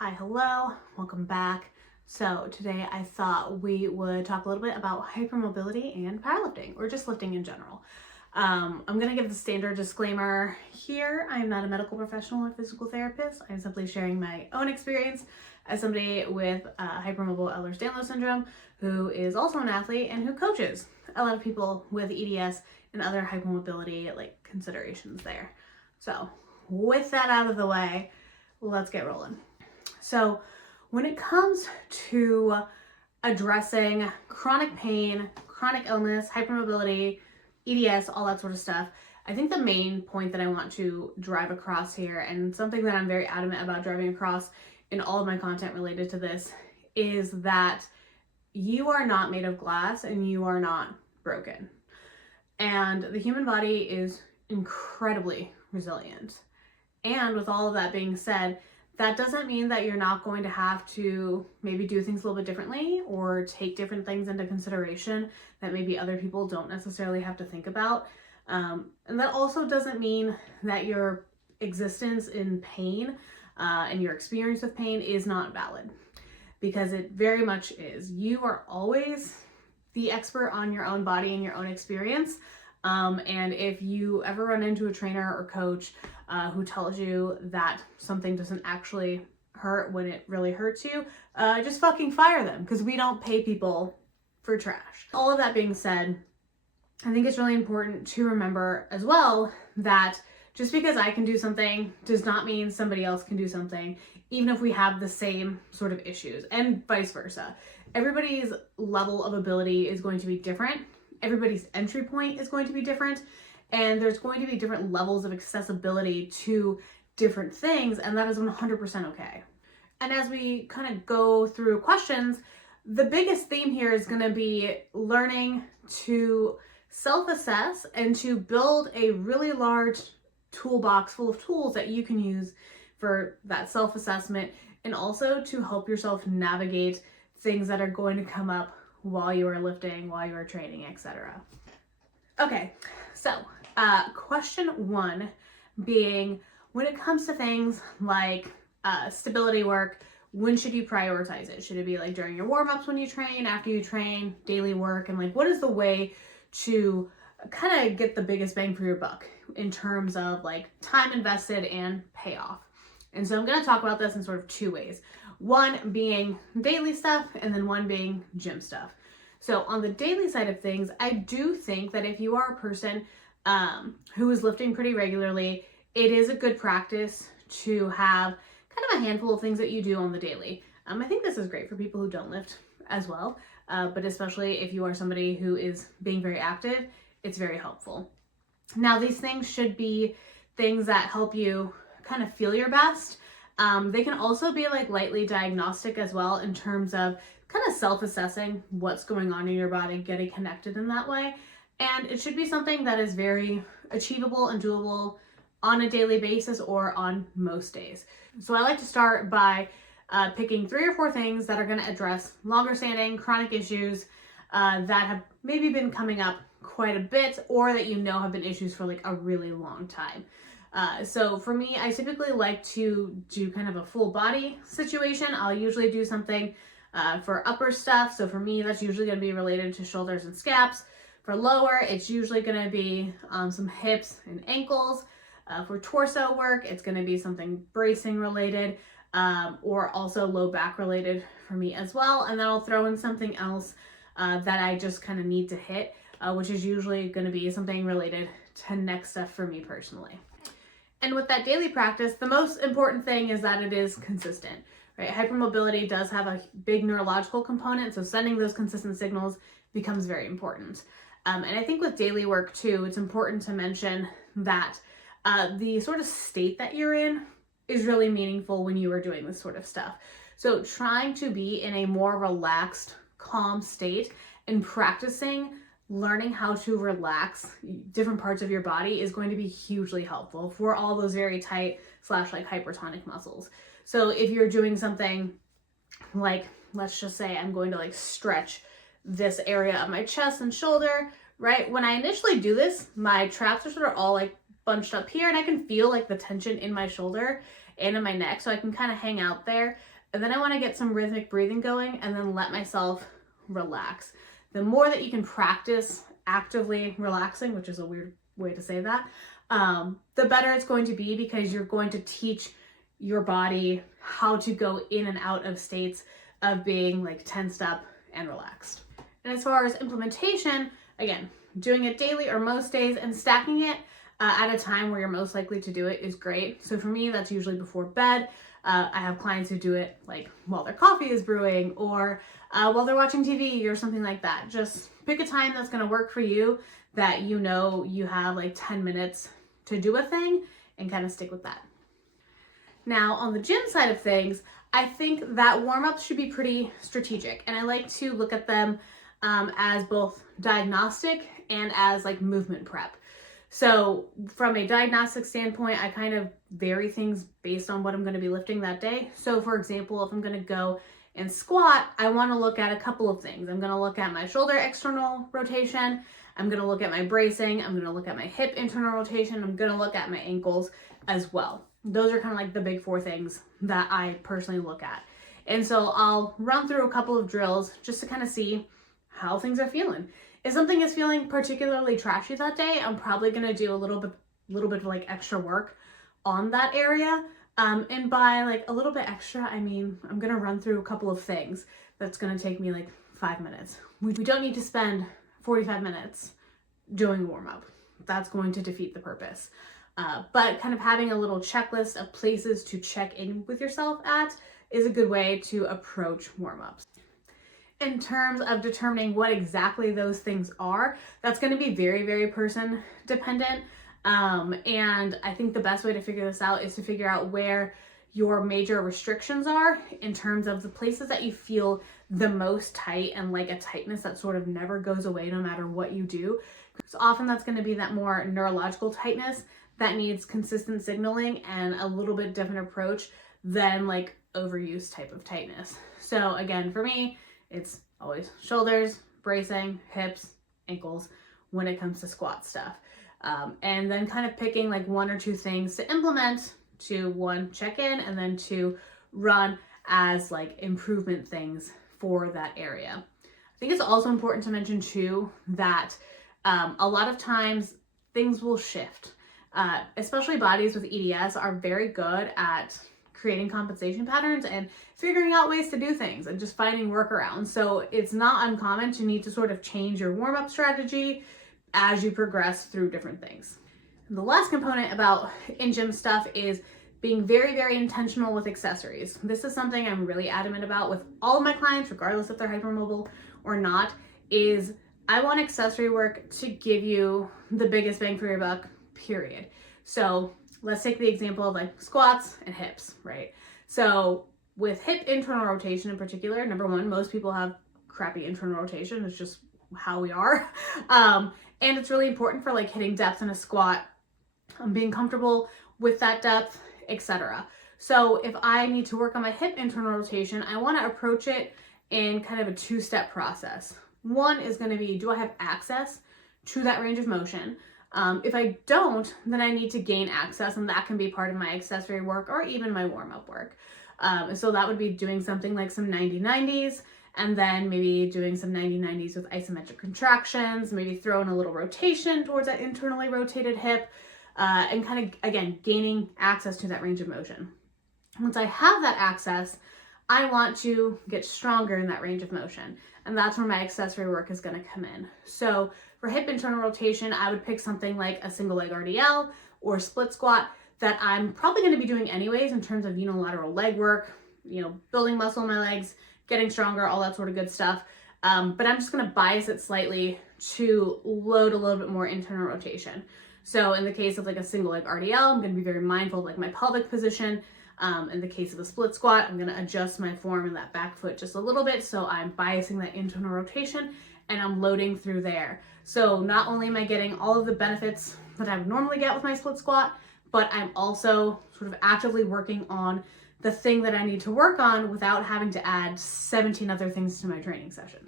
Hi, hello, welcome back. So today I thought we would talk a little bit about hypermobility and powerlifting, or just lifting in general. I'm going to give the standard disclaimer here. I am not a medical professional or physical therapist. I'm simply sharing my own experience as somebody with hypermobile Ehlers-Danlos syndrome, who is also an athlete and who coaches a lot of people with EDS and other hypermobility considerations there. So with that out of the way, let's get rolling. So when it comes to addressing chronic pain, chronic illness, hypermobility, EDS, all that sort of stuff, I think the main point that I want to drive across here, and something that I'm very adamant about driving across in all of my content related to this, is that you are not made of glass and you are not broken. And the human body is incredibly resilient. And with all of that being said, that doesn't mean that you're not going to have to maybe do things a little bit differently or take different things into consideration that maybe other people don't necessarily have to think about. And that also doesn't mean that your existence in pain and your experience with pain is not valid, because it very much is. You are always the expert on your own body and your own experience. And if you ever run into a trainer or coach who tells you that something doesn't actually hurt when it really hurts you, just fucking fire them, because we don't pay people for trash. All of that being said, I think it's really important to remember as well that just because I can do something does not mean somebody else can do something, even if we have the same sort of issues, and vice versa. Everybody's level of ability is going to be different. Everybody's entry point is going to be different, and there's going to be different levels of accessibility to different things, and that is 100% okay. And as we kind of go through questions, the biggest theme here is going to be learning to self-assess and to build a really large toolbox full of tools that you can use for that self-assessment, and also to help yourself navigate things that are going to come up while you are lifting, while you are training, etc. Okay, so question one being, when it comes to things like stability work, when should you prioritize it? Should it be like during your warm-ups when you train, after you train, daily work? And like, what is the way to kind of get the biggest bang for your buck in terms of like time invested and payoff? And so I'm going to talk about this in sort of two ways. One being daily stuff, and then one being gym stuff. So on the daily side of things, I do think that if you are a person who is lifting pretty regularly, it is a good practice to have kind of a handful of things that you do on the daily. I think this is great for people who don't lift as well, but especially if you are somebody who is being very active, it's very helpful. Now, these things should be things that help you kind of feel your best. They can also be like lightly diagnostic as well, in terms of kind of self-assessing what's going on in your body, getting connected in that way. And it should be something that is very achievable and doable on a daily basis or on most days. So I like to start by picking 3 or 4 things that are going to address longer standing chronic issues that have maybe been coming up quite a bit, or that you know have been issues for like a really long time. So for me, I typically like to do kind of a full body situation. I'll usually do something for upper stuff. So for me, that's usually going to be related to shoulders and scaps. For lower, it's usually going to be some hips and ankles. For torso work, it's going to be something bracing related, or also low back related for me as well. And then I'll throw in something else that I just kind of need to hit, which is usually going to be something related to neck stuff for me personally. And with that daily practice, the most important thing is that it is consistent, right? Hypermobility does have a big neurological component, so sending those consistent signals becomes very important. And I think with daily work too, it's important to mention that the sort of state that you're in is really meaningful when you are doing this sort of stuff. So trying to be in a more relaxed, calm state and practicing learning how to relax different parts of your body is going to be hugely helpful for all those very tight / like hypertonic muscles. So if you're doing something like, let's just say I'm going to like stretch this area of my chest and shoulder, right? When I initially do this, my traps are sort of all like bunched up here, and I can feel like the tension in my shoulder. and in my neck, so I can kind of hang out there. And then I want to get some rhythmic breathing going and then let myself relax. The more that you can practice actively relaxing, which is a weird way to say that, the better it's going to be, because you're going to teach your body how to go in and out of states of being like tensed up and relaxed. And as far as implementation, again, doing it daily or most days and stacking it at a time where you're most likely to do it is great. So for me, that's usually before bed. I have clients who do it like while their coffee is brewing, or while they're watching TV or something like that. Just pick a time that's going to work for you, that you know you have like 10 minutes to do a thing, and kind of stick with that. Now on the gym side of things, I think that warm-ups should be pretty strategic, and I like to look at them as both diagnostic and as like movement prep. So from a diagnostic standpoint, I kind of vary things based on what I'm going to be lifting that day. So for example, if I'm going to go and squat, I want to look at a couple of things. I'm going to look at my shoulder external rotation. I'm going to look at my bracing. I'm going to look at my hip internal rotation. I'm going to look at my ankles as well. Those are kind of like the big four things that I personally look at. And so I'll run through a couple of drills just to kind of see how things are feeling. If something is feeling particularly trashy that day, I'm probably going to do a little bit of like extra work on that area. And by like a little bit extra, I mean, I'm going to run through a couple of things that's going to take me like 5 minutes. We don't need to spend 45 minutes doing a warm up. That's going to defeat the purpose. But kind of having a little checklist of places to check in with yourself at is a good way to approach warm-ups. In terms of determining what exactly those things are, that's going to be very, very person dependent. And I think the best way to figure this out is to figure out where your major restrictions are in terms of the places that you feel the most tight and like a tightness that sort of never goes away no matter what you do. So often that's going to be that more neurological tightness that needs consistent signaling and a little bit different approach than like overuse type of tightness. So again, for me, it's always shoulders, bracing, hips, ankles when it comes to squat stuff. And then kind of picking like one or two things to implement to, one, check in, and then two, run as like improvement things for that area. I think it's also important to mention too that a lot of times things will shift. Especially bodies with EDS are very good at creating compensation patterns and figuring out ways to do things and just finding workarounds. So it's not uncommon to need to sort of change your warm-up strategy as you progress through different things. And the last component about in-gym stuff is being very, very intentional with accessories. This is something I'm really adamant about with all of my clients, regardless if they're hypermobile or not, is I want accessory work to give you the biggest bang for your buck, period. So let's take the example of like squats and hips, right? So with hip internal rotation in particular, number one, most people have crappy internal rotation. It's just how we are. And it's really important for like hitting depth in a squat, being comfortable with that depth, etc. So if I need to work on my hip internal rotation, I want to approach it in kind of a two-step process. One is going to be, do I have access to that range of motion? If I don't, then I need to gain access, and that can be part of my accessory work or even my warm-up work. So that would be doing something like some 90-90s, and then maybe doing some 90-90s with isometric contractions, maybe throwing a little rotation towards that internally rotated hip, and kind of, again, gaining access to that range of motion. Once I have that access, I want to get stronger in that range of motion, and that's where my accessory work is going to come in. So for hip internal rotation, I would pick something like a single leg RDL or split squat that I'm probably going to be doing anyways in terms of unilateral leg work, building muscle in my legs, getting stronger, all that sort of good stuff. But I'm just going to bias it slightly to load a little bit more internal rotation. So in the case of like a single leg RDL, I'm going to be very mindful of like my pelvic position. In the case of a split squat, I'm going to adjust my form in that back foot just a little bit. So I'm biasing that internal rotation and I'm loading through there. So not only am I getting all of the benefits that I would normally get with my split squat, but I'm also sort of actively working on the thing that I need to work on without having to add 17 other things to my training session.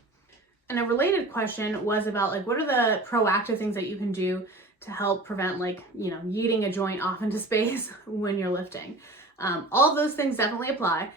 And a related question was about like, what are the proactive things that you can do to help prevent like, yeeting a joint off into space when you're lifting? All of those things definitely apply.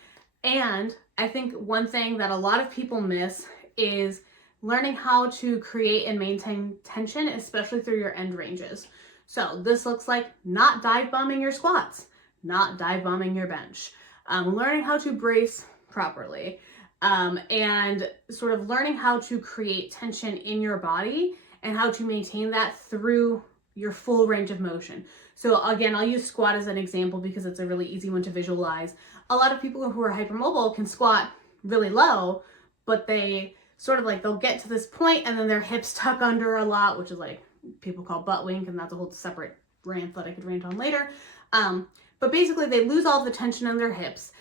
And I think one thing that a lot of people miss is learning how to create and maintain tension, especially through your end ranges. So this looks like not dive bombing your squats, not dive bombing your bench, learning how to brace properly, and sort of learning how to create tension in your body and how to maintain that through your full range of motion. So again, I'll use squat as an example because it's a really easy one to visualize. A lot of people who are hypermobile can squat really low, but they sort of like, they'll get to this point and then their hips tuck under a lot, which is like people call butt wink, and that's a whole separate rant that I could rant on later. But basically they lose all the tension in their hips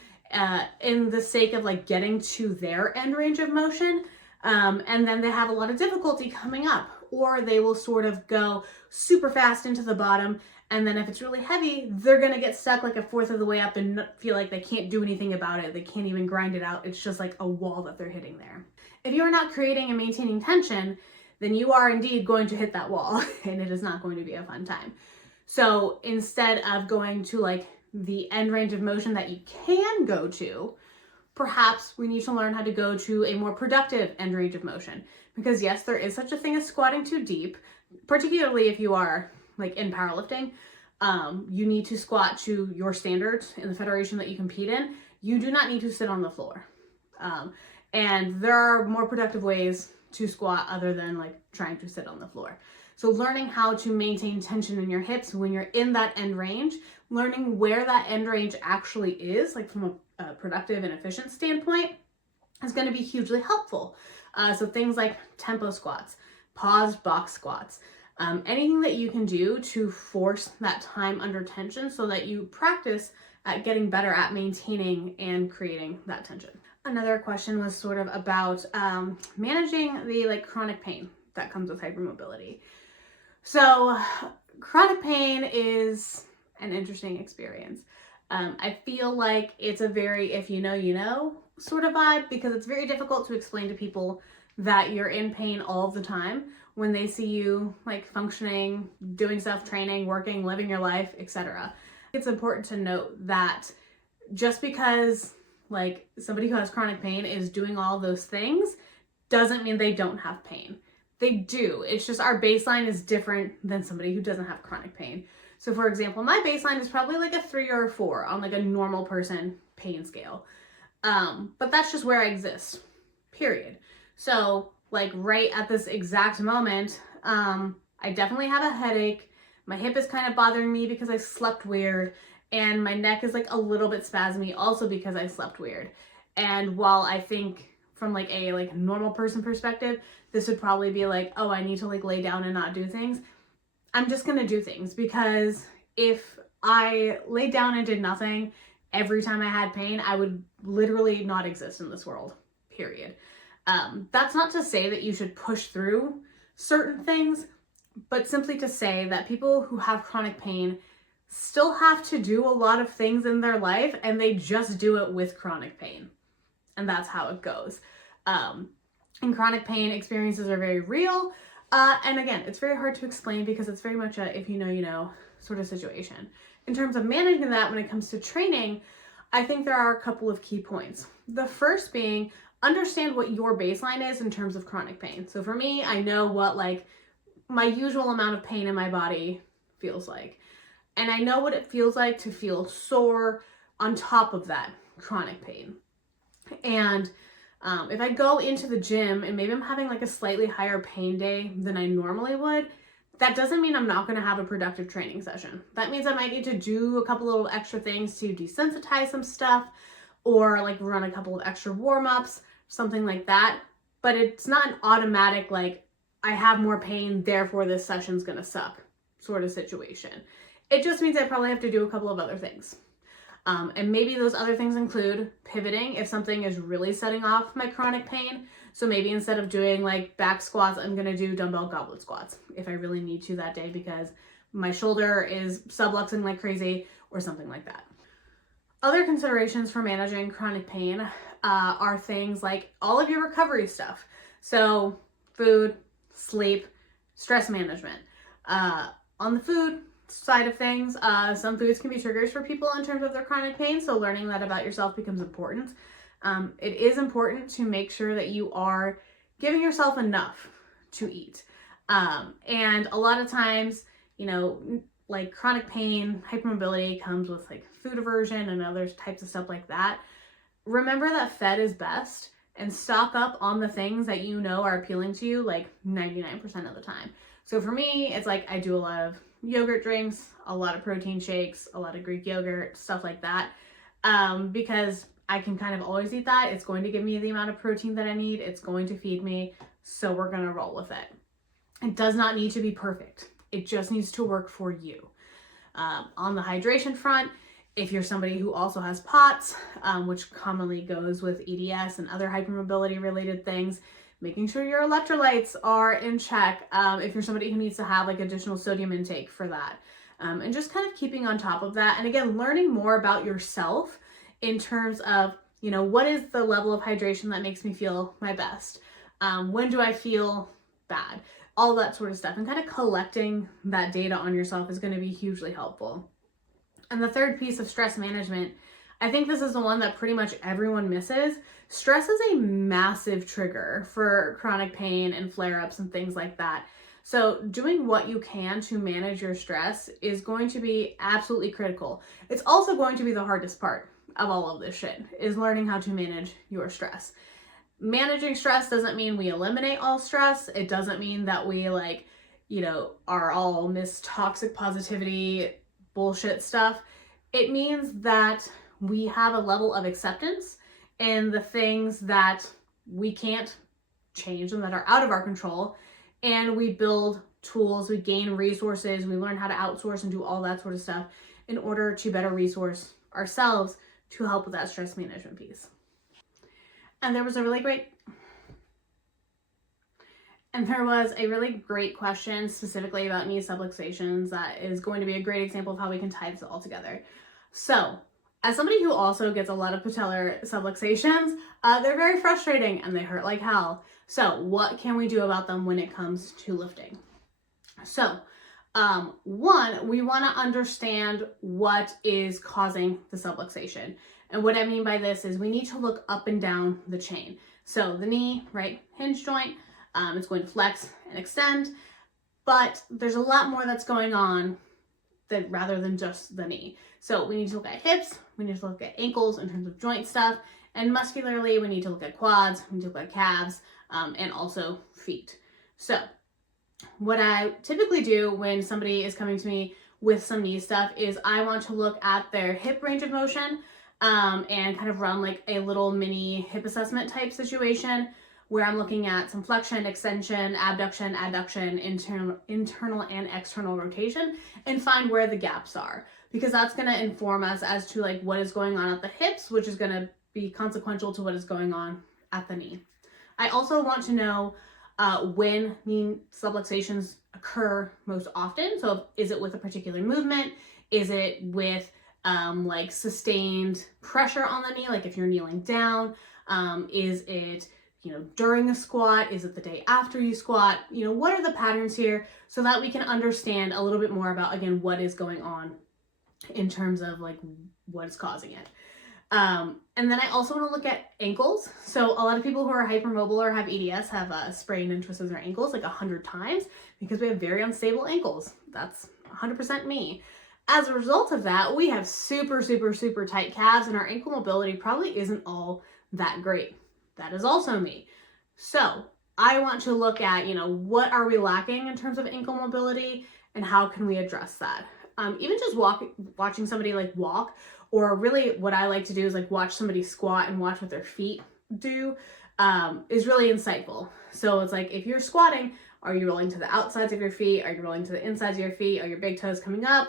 in the sake of like getting to their end range of motion. And then they have a lot of difficulty coming up, or they will sort of go super fast into the bottom. And then if it's really heavy, they're going to get stuck like a fourth of the way up and feel like they can't do anything about it. They can't even grind it out. It's just like a wall that they're hitting there. If you are not creating and maintaining tension, then you are indeed going to hit that wall and it is not going to be a fun time. So instead of going to like the end range of motion that you can go to, perhaps we need to learn how to go to a more productive end range of motion. Because yes, there is such a thing as squatting too deep, particularly if you are like in powerlifting. You need to squat to your standards in the federation that you compete in. You do not need to sit on the floor. And there are more productive ways to squat other than like trying to sit on the floor. So learning how to maintain tension in your hips when you're in that end range, learning where that end range actually is, like from a productive and efficient standpoint, is going to be hugely helpful. So things like tempo squats, paused box squats, anything that you can do to force that time under tension so that you practice at getting better at maintaining and creating that tension. Another question was sort of about managing the like chronic pain that comes with hypermobility. So chronic pain is an interesting experience. I feel like it's a very if you know, you know sort of vibe, because it's very difficult to explain to people that you're in pain all the time when they see you like functioning, doing stuff, training, working, living your life, etc. It's important to note that just because like somebody who has chronic pain is doing all those things doesn't mean they don't have pain. They do. It's just our baseline is different than somebody who doesn't have chronic pain. So for example, my baseline is probably like a 3 or a 4 on like a normal person pain scale. But that's just where I exist, period. So like right at this exact moment, I definitely have a headache. My hip is kind of bothering me because I slept weird, and my neck is like a little bit spasmy also because I slept weird. And while I think from like a like normal person perspective, this would probably be like, oh, I need to like lay down and not do things. I'm just going to do things, because if I laid down and did nothing every time I had pain, I would literally not exist in this world, period. That's not to say that you should push through certain things, but simply to say that people who have chronic pain still have to do a lot of things in their life, and they just do it with chronic pain. And that's how it goes. And chronic pain experiences are very real. And again, it's very hard to explain because it's very much a if you know, you know sort of situation. In terms of managing that when it comes to training, I think there are a couple of key points. The first being, understand what your baseline is in terms of chronic pain. So for me, I know what like my usual amount of pain in my body feels like. And I know what it feels like to feel sore on top of that chronic pain. And if I go into the gym and maybe I'm having like a slightly higher pain day than I normally would, that doesn't mean I'm not going to have a productive training session. That means I might need to do a couple little extra things to desensitize some stuff, or like run a couple of extra warm-ups, something like that. But it's not an automatic like I have more pain, therefore this session's going to suck sort of situation. It just means I probably have to do a couple of other things. And maybe those other things include pivoting if something is really setting off my chronic pain. So maybe instead of doing like back squats, I'm going to do dumbbell goblet squats if I really need to that day because my shoulder is subluxing like crazy or something like that. Other considerations for managing chronic pain are things like all of your recovery stuff. So food, sleep, stress management. On the food, side of things, some foods can be triggers for people in terms of their chronic pain. So learning that about yourself becomes important. It is important to make sure that you are giving yourself enough to eat. And a lot of times, you know, like chronic pain, hypermobility comes with like food aversion and other types of stuff like that. Remember that fed is best, and stock up on the things that you know are appealing to you like 99% of the time. So for me, it's like I do a lot of yogurt drinks, a lot of protein shakes, a lot of Greek yogurt, stuff like that, because I can kind of always eat that. It's going to give me the amount of protein that I need. It's going to feed me. So we're going to roll with it. It does not need to be perfect. It just needs to work for you. On the hydration front, if you're somebody who also has POTS, which commonly goes with hEDS and other hypermobility related things, making sure your electrolytes are in check. If you're somebody who needs to have like additional sodium intake for that, and just kind of keeping on top of that. And again, learning more about yourself in terms of, you know, what is the level of hydration that makes me feel my best? When do I feel bad? All that sort of stuff, and kind of collecting that data on yourself is going to be hugely helpful. And the third piece of stress management, I think this is the one that pretty much everyone misses. Stress is a massive trigger for chronic pain and flare-ups and things like that. So doing what you can to manage your stress is going to be absolutely critical. It's also going to be the hardest part of all of this shit, is learning how to manage your stress. Managing stress doesn't mean we eliminate all stress. It doesn't mean that we like, you know, are all Miss Toxic Positivity bullshit stuff. It means that we have a level of acceptance in the things that we can't change and that are out of our control, and we build tools, we gain resources, we learn how to outsource and do all that sort of stuff in order to better resource ourselves to help with that stress management piece. And there was a really great question specifically about knee subluxations that is going to be a great example of how we can tie this all together. So, as somebody who also gets a lot of patellar subluxations, they're very frustrating and they hurt like hell. So, what can we do about them when it comes to lifting? So, one, we want to understand what is causing the subluxation. And what I mean by this is we need to look up and down the chain. So the knee, right, hinge joint, it's going to flex and extend, but there's a lot more that's going on that rather than just the knee. So we need to look at hips, we need to look at ankles in terms of joint stuff, and muscularly we need to look at quads, we need to look at calves, and also feet. So what I typically do when somebody is coming to me with some knee stuff is I want to look at their hip range of motion, and kind of run like a little mini hip assessment type situation where I'm looking at some flexion, extension, abduction, adduction, internal and external rotation, and find where the gaps are, because that's going to inform us as to like what is going on at the hips, which is going to be consequential to what is going on at the knee. I also want to know when knee subluxations occur most often. So is it with a particular movement? Is it with like sustained pressure on the knee, like if you're kneeling down? Is it, you know, during a squat? Is it the day after you squat? You know, what are the patterns here, so that we can understand a little bit more about, again, what is going on in terms of like what is causing it. And then I also want to look at ankles. So a lot of people who are hypermobile or have hEDS have sprained and twisted their ankles like 100 times because we have very unstable ankles. That's 100% me. As a result of that, we have super tight calves, and our ankle mobility probably isn't all that great. That is also me. So I want to look at, you know, what are we lacking in terms of ankle mobility and how can we address that? Even just watching somebody like walk, or really what I like to do is like watch somebody squat and watch what their feet do, is really insightful. So it's like, if you're squatting, are you rolling to the outsides of your feet? Are you rolling to the insides of your feet? Are your big toes coming up?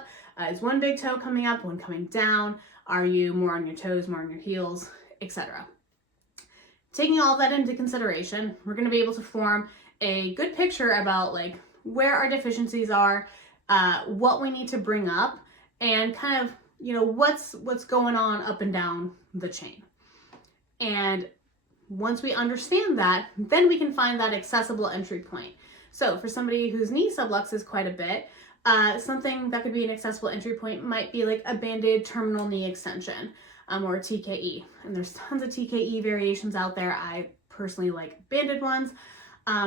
Is one big toe coming up, one coming down? Are you more on your toes, more on your heels, etc.? Taking all of that into consideration, we're going to be able to form a good picture about like where our deficiencies are, what we need to bring up, and kind of, you know, what's going on up and down the chain. And once we understand that, then we can find that accessible entry point. So for somebody whose knee subluxes quite a bit, Something that could be an accessible entry point might be like a banded terminal knee extension, or TKE. And there's tons of TKE variations out there. I personally like banded ones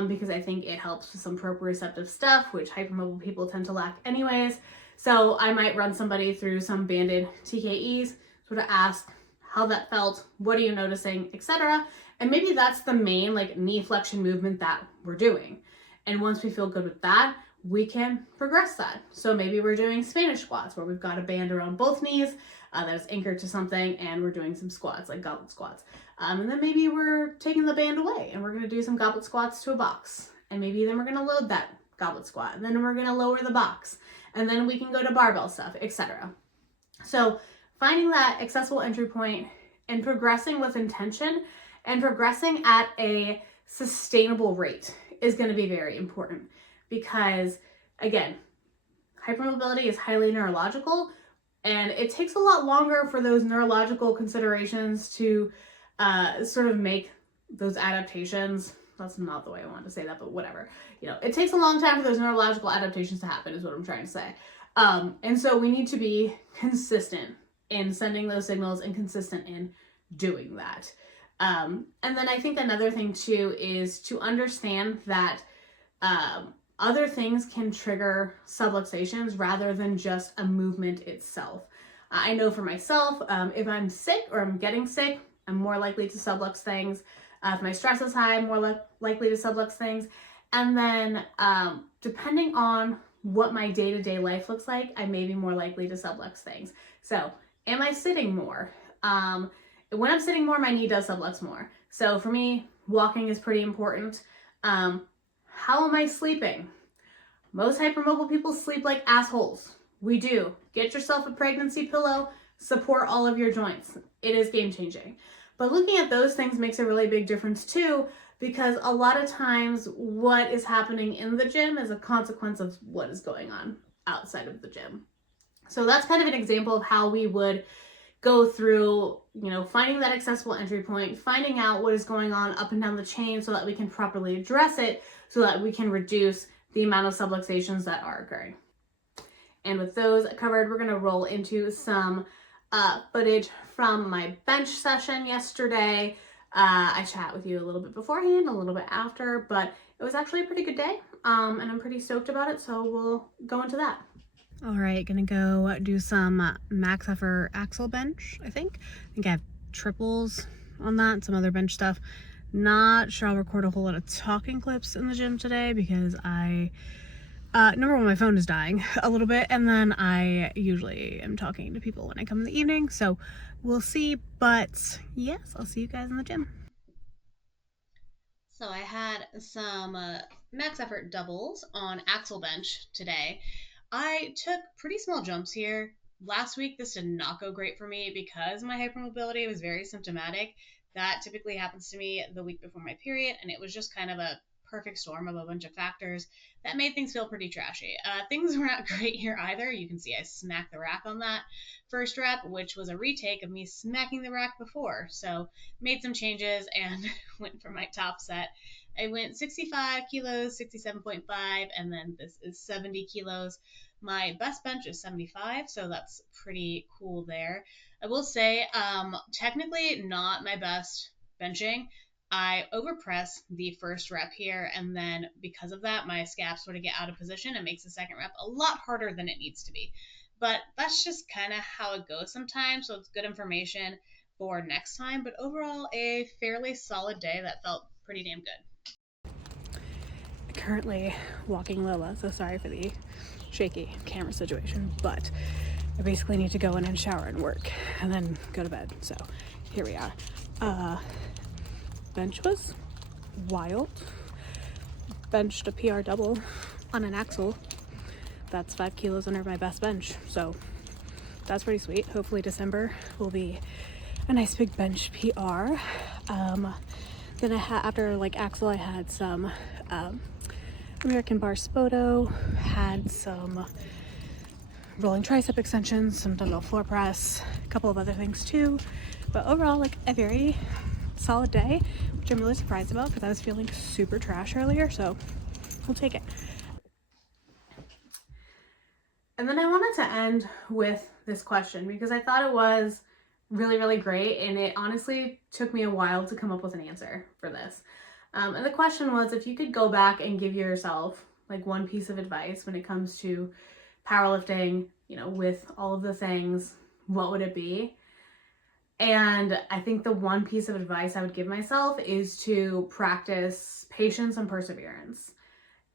because I think it helps with some proprioceptive stuff, which hypermobile people tend to lack anyways. So I might run somebody through some banded TKEs, sort of ask how that felt, what are you noticing, etc. And maybe that's the main like knee flexion movement that we're doing. And once we feel good with that, we can progress that. So maybe we're doing Spanish squats where we've got a band around both knees that is anchored to something, and we're doing some squats like goblet squats. And then maybe we're taking the band away and we're gonna do some goblet squats to a box. And maybe then we're gonna load that goblet squat, and then we're gonna lower the box, and then we can go to barbell stuff, etc. So finding that accessible entry point and progressing with intention and progressing at a sustainable rate is gonna be very important. Because again, hypermobility is highly neurological, and it takes a lot longer for those neurological considerations to sort of make those adaptations. That's not the way I wanted to say that, but whatever. You know, it takes a long time for those neurological adaptations to happen is what I'm trying to say. And so we need to be consistent in sending those signals and consistent in doing that. And then I think another thing too is to understand that other things can trigger subluxations rather than just a movement itself. I know for myself, if I'm sick or I'm getting sick, I'm more likely to sublux things. If my stress is high, I'm more likely to sublux things. And then depending on what my day-to-day life looks like, I may be more likely to sublux things. So am I sitting more? When I'm sitting more, my knee does sublux more. So for me, walking is pretty important. How am I sleeping? Most hypermobile people sleep like assholes. We do. Get yourself a pregnancy pillow, support all of your joints. It is game changing. But looking at those things makes a really big difference too, because a lot of times what is happening in the gym is a consequence of what is going on outside of the gym. So that's kind of an example of how we would go through, you know, finding that accessible entry point, finding out what is going on up and down the chain so that we can properly address it, so that we can reduce the amount of subluxations that are occurring. And with those covered, we're gonna roll into some footage from my bench session yesterday. I chat with you a little bit beforehand, a little bit after, but it was actually a pretty good day, and I'm pretty stoked about it, so we'll go into that. All right, gonna go do some max effort axle bench, I think I have triples on that, some other bench stuff. Not sure I'll record a whole lot of talking clips in the gym today because I, number one, my phone is dying a little bit, and then I usually am talking to people when I come in the evening, so we'll see, but yes, I'll see you guys in the gym. So I had some max effort doubles on axle bench today. I took pretty small jumps here. Last week, this did not go great for me because my hypermobility was very symptomatic. That typically happens to me the week before my period, and it was just kind of a perfect storm of a bunch of factors that made things feel pretty trashy. Things were not great here either. You can see I smacked the rack on that first rep, which was a retake of me smacking the rack before. So made some changes and went for my top set. I went 65 kilos, 67.5, and then this is 70 kilos. My best bench is 75, so that's pretty cool there. I will say, technically not my best benching. I overpress the first rep here, and then because of that, my scaps sort of get out of position and makes the second rep a lot harder than it needs to be. But that's just kind of how it goes sometimes, so it's good information for next time. But overall, a fairly solid day that felt pretty damn good. Currently walking Lola, so sorry for the shaky camera situation, but I basically need to go in and shower and work and then go to bed. So here we are. Bench was wild. Benched a PR double on an axle. That's 5 kilos under my best bench. So that's pretty sweet. Hopefully December will be a nice big bench PR. Then after like axle, I had some American bar spoto, had some rolling tricep extensions, some dumbbell floor press, a couple of other things too. But overall, like a very solid day, which I'm really surprised about because I was feeling super trash earlier, so we'll take it. And then I wanted to end with this question because I thought it was really, really great. And it honestly took me a while to come up with an answer for this. And the question was, if you could go back and give yourself like one piece of advice when it comes to powerlifting, you know, with all of the things, what would it be? And I think the one piece of advice I would give myself is to practice patience and perseverance.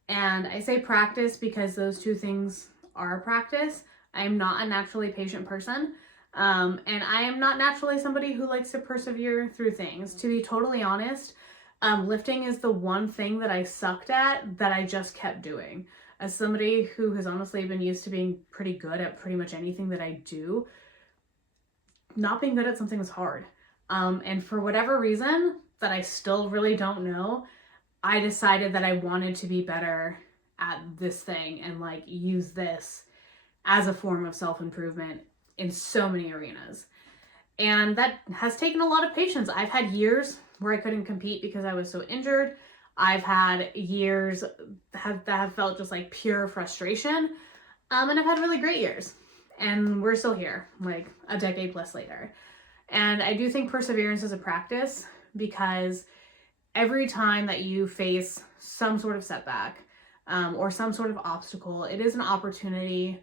And I say practice because those two things are practice. I am not a naturally patient person. And I am not naturally somebody who likes to persevere through things. To be totally honest, lifting is the one thing that I sucked at that I just kept doing. As somebody who has honestly been used to being pretty good at pretty much anything that I do, not being good at something is hard. And for whatever reason that I still really don't know, I decided that I wanted to be better at this thing and like use this as a form of self-improvement in so many arenas. And that has taken a lot of patience. I've had years where I couldn't compete because I was so injured. I've had years that have felt just like pure frustration. And I've had really great years. And we're still here, like a decade plus later. And I do think perseverance is a practice because every time that you face some sort of setback or some sort of obstacle, it is an opportunity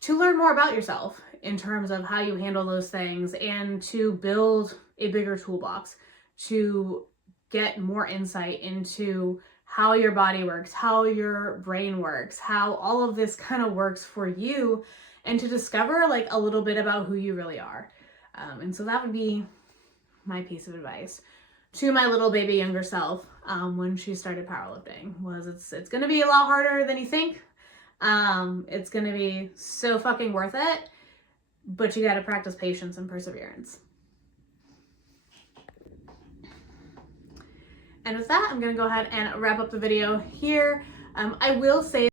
to learn more about yourself in terms of how you handle those things and to build a bigger toolbox, to get more insight into how your body works, how your brain works, how all of this kind of works for you, and to discover like a little bit about who you really are. And so that would be my piece of advice to my little baby younger self when she started powerlifting was it's going to be a lot harder than you think. It's going to be so fucking worth it, but you got to practice patience and perseverance. And with that, I'm going to go ahead and wrap up the video here. I will say